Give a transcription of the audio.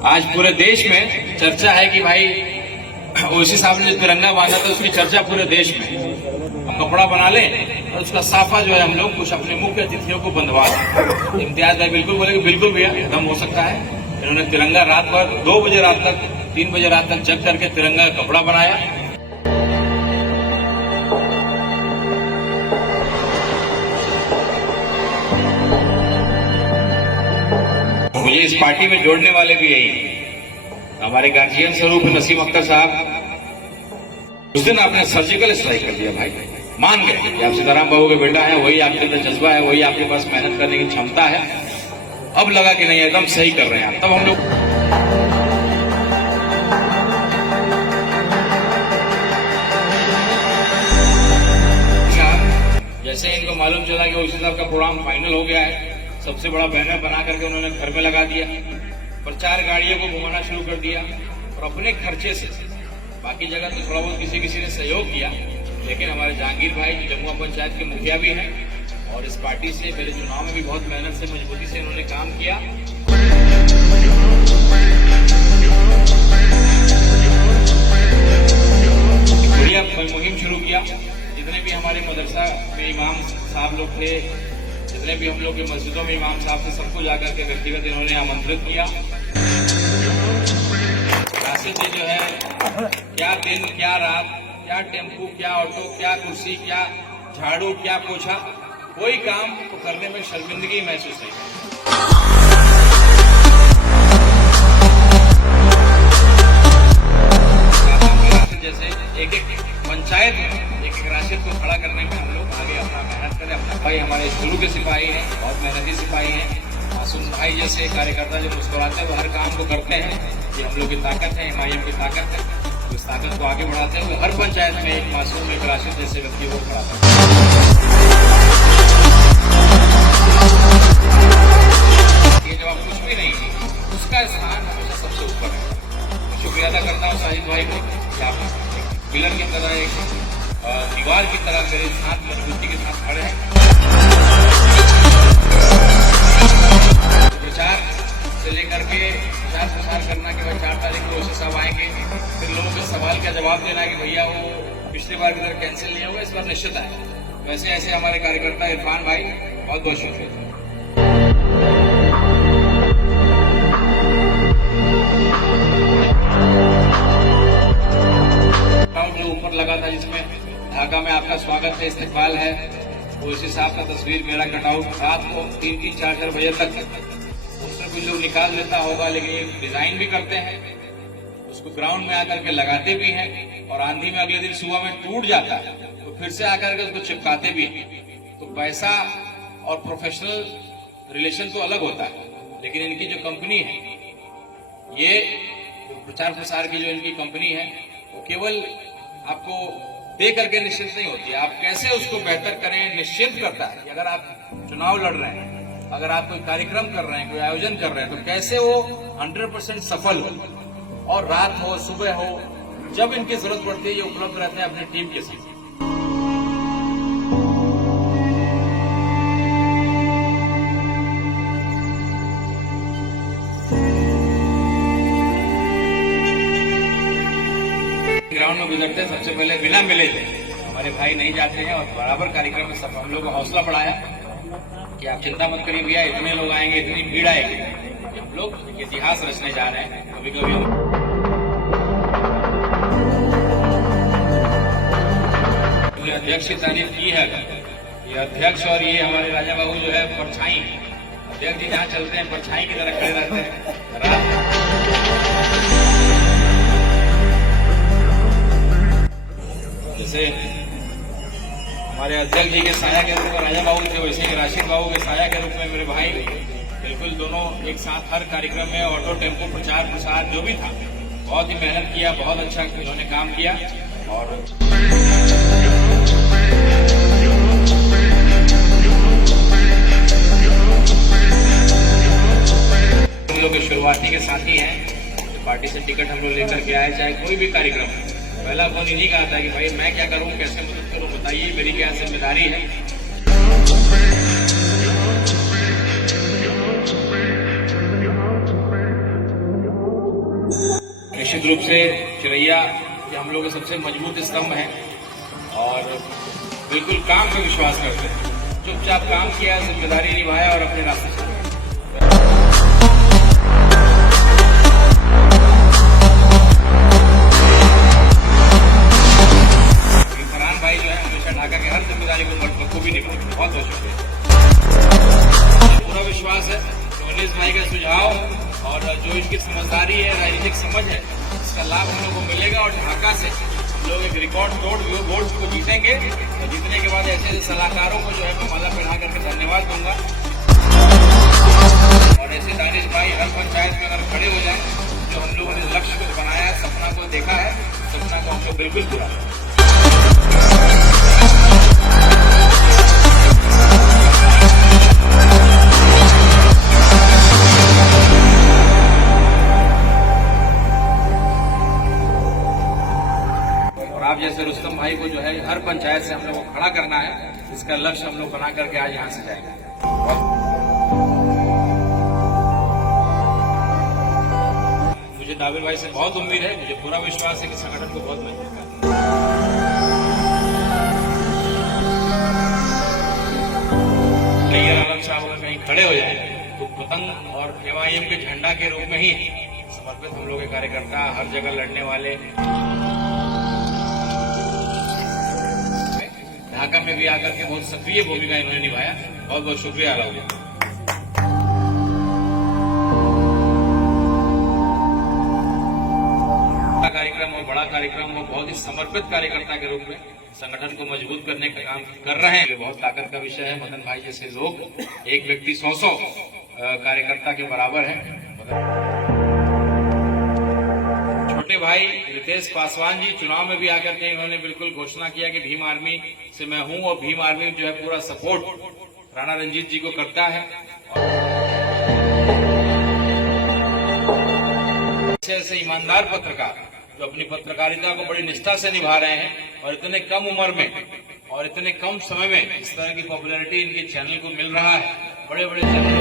आज पूरे देश में चर्चा है कि भाई ओवैसी साहब ने तिरंगा बांधा था, उसकी चर्चा पूरे देश में। हम कपड़ा बना लें और उसका साफा जो है हम लोग कुछ अपने मुख्य अतिथियों को बंधवा दें। इम्तियाज भाई बिल्कुल बोले कि बिल्कुल भैया एकदम हो सकता है। इन्होंने तिरंगा रात भर 2 बजे रात तक 3 बजे रात तक जग करके तिरंगा का कपड़ा बनाया। मुझे इस पार्टी में जोड़ने वाले भी यही हमारे गार्जियन स्वरूप नसीम अख्तर साहब। उस दिन आपने सर्जिकल स्ट्राइक कर दिया भाई, मान गए कि आप सीताराम बाबू के बेटा है, वही आपके अंदर जज्बा है, वही आपके पास मेहनत करने की क्षमता है। अब लगा कि नहीं एकदम सही कर रहे हैं आप। तब हम लोग जैसे इनको मालूम चला कि ओवैसी साहब का प्रोग्राम फाइनल हो गया है, सबसे बड़ा बैनर बना करके उन्होंने घर में लगा दिया, प्रचार गाड़ियों को घुमाना शुरू कर दिया और अपने खर्चे से। बाकी जगह तो थोड़ा बहुत किसी ने सहयोग किया, लेकिन हमारे जहांगीर भाई जमुआ पंचायत के मुखिया भी हैं और इस पार्टी से मेरे चुनाव में भी बहुत मेहनत से मजबूती से इन्होंने काम किया। मुहिम शुरू किया। जितने भी हमारे मदरसा में इमाम साहब लोग थे, जितने भी हम लोग के मस्जिदों में इमाम साहब थे, सबको जाकर के व्यक्तिगत इन्होंने आमंत्रित किया। राशिद जी जो है, क्या दिन क्या रात, क्या टेम्पू, क्या ऑटो, क्या कुर्सी, क्या झाड़ू, क्या पोछा, कोई काम तो करने में शर्मिंदगी महसूस नहीं। जैसे एक पंचायत में एक राशिद को खड़ा करने में हम लोग आगे अपना मेहनत करें। अपना भाई हमारे शुरू के सिपाही हैं, बहुत मेहनती सिपाही हैं। मासूम भाई जैसे कार्यकर्ता जो मुस्कुराते हुए हर काम को करते हैं, ये हम लोग की ताकत है, हिमायत की ताकत है। उस ताकत को आगे बढ़ाते हुए हर पंचायत में एक मासूम एक राशिद जैसे व्यक्ति को खड़ा करते हैं। ये जब कुछ भी नहीं, उसका स्थान हमेशा सबसे ऊपर है। शुक्रिया अदा करता हूँ साहिद भाई को कि आप पिलर की तरह, एक दीवार की तरह मेरे साथ मजबूती के साथ खड़े हैं। प्रचार से लेकर के प्रचार प्रसार करना के बाद 4 तारीख को ओवैसी साहब आएंगे, फिर लोगों के सवाल का जवाब देना कि भैया वो पिछली बार की तरह कैंसिल नहीं होगा, इस बार निश्चित आए। वैसे ऐसे हमारे कार्यकर्ता इरफान भाई, बहुत बहुत शुक्रिया। जो ऊपर लगा था जिसमें ढाका में आपका स्वागत है, इस्तकबाल है, ओवैसी साहब का तस्वीर मेरा कटआउट रात को 3-4 बजे तक उसमें कुछ लोग निकाल लेता होगा, लेकिन ये डिजाइन भी करते हैं, उसको ग्राउंड में आकर के लगाते भी हैं और आंधी में अगले दिन सुबह में टूट जाता है तो फिर से आकर के उसको चिपकाते भी हैं। तो पैसा और प्रोफेशनल रिलेशन तो अलग होता है, लेकिन इनकी जो कंपनी है, ये प्रचार प्रसार की जो इनकी कंपनी है, वो केवल आपको दे करके निश्चित नहीं होती है, आप कैसे उसको बेहतर करें निश्चित करता है। कि अगर आप चुनाव लड़ रहे हैं, अगर आप कोई कार्यक्रम कर रहे हैं, कोई आयोजन कर रहे हैं, तो कैसे वो 100% सफल हो और रात हो सुबह हो, जब इनकी जरूरत पड़ती है ये उपलब्ध रहते हैं अपनी टीम के साथ। ग्राउंड में गुजरते सबसे पहले बिना मिले थे हमारे भाई नहीं जाते हैं और बराबर कार्यक्रम में सब हम लोग को हौसला बढ़ाया कि आप चिंता मत करिए भैया, इतने लोग आएंगे, इतनी भीड़ आएगी। हम लोग इतिहास रचने जा रहे हैं। कभी कभी हमने अध्यक्ष की तारीफ की है, ये अध्यक्ष और ये हमारे राजा बाबू जो है परछाई, अध्यक्ष जी जहाँ चलते हैं परछाई की तरह खड़े रहते हैं। जैसे हमारे अध्यक्ष जी के साया के रूप में राजा बाबू थे, वैसे ही राशिद बाबू के साया के रूप में मेरे भाई बिल्कुल दोनों एक साथ हर कार्यक्रम में ऑटो टेम्पो प्रचार प्रसार जो भी था बहुत ही मेहनत किया, बहुत अच्छा इन्होंने काम किया। और हम लोग के शुरुआती के साथी हैं, पार्टी से टिकट हम लोग लेकर के आए, चाहे कोई भी कार्यक्रम है, पहला फोन इन्हीं का आता है कि भाई मैं क्या करूं, कैसे मदद करूं, बताइए, मेरी क्या जिम्मेदारी है। निश्चित रूप से चिरैया ये हम लोग के सबसे मजबूत स्तंभ है और बिल्कुल काम पे विश्वास करते हैं। चुपचाप काम किया, जिम्मेदारी निभाया और अपने रास्ते चले। फरहान भाई जो है हमेशा ढाका के हर जिम्मेदारी को बखूबी निभाते। बहुत बहुत शुक्रिया। पूरा विश्वास है उन्नीस भाई का सुझाव और जो इनकी समझदारी है, राजनीतिक समझ है, इसका लाभ हम लोग को मिलेगा और ढाका से लोग एक रिकॉर्ड तोड़ वोट को जीतेंगे और जीतने के बाद ऐसे ऐसे सलाहकारों को जो है मैं माला पहना करके धन्यवाद दूंगा। और ऐसे दानिश भाई हर पंचायत में अगर खड़े हो जाए, जो हम लोगों ने लक्ष्य को बनाया है, सपना को देखा है, सपना को हम लोग बिल्कुल पूरा करें। आप जैसे रुस्तम भाई को जो है हर पंचायत से हम लोग को खड़ा करना है, इसका लक्ष्य हम लोग बना करके आज यहाँ से जाएंगे। मुझे दाविर भाई से बहुत उम्मीद है, मुझे पूरा विश्वास है कि संगठन को बहुत मजबूत करेगा। आलम साहब अगर कहीं खड़े हो जाए तो पतंग और MIM के झंडा के रूप में ही समर्पित हम लोग के कार्यकर्ता, हर जगह लड़ने वाले, ढाका में भी आकर के बहुत सक्रिय भूमिका इन्होंने निभाया। बहुत बहुत शुक्रिया अलाउद्दीन। कार्यक्रम और बड़ा कार्यक्रम वो बहुत ही समर्पित कार्यकर्ता के रूप में संगठन को मजबूत करने का काम कर रहे हैं। बहुत ताकत का विषय है। मदन भाई जैसे लोग, एक व्यक्ति 100 कार्यकर्ता के बराबर है। छोटे भाई रितेश पासवान जी चुनाव में भी आकर के इन्होंने बिल्कुल घोषणा किया कि भीम आर्मी से मैं हूं और भीम आर्मी जो है पूरा सपोर्ट राणा रंजीत जी को करता है। ऐसे ईमानदार पत्रकार जो अपनी पत्रकारिता को बड़ी निष्ठा से निभा रहे हैं और इतने कम उम्र में और इतने कम समय में इस तरह की पॉपुलैरिटी इनके चैनल को मिल रहा है। बड़े बड़े चैनल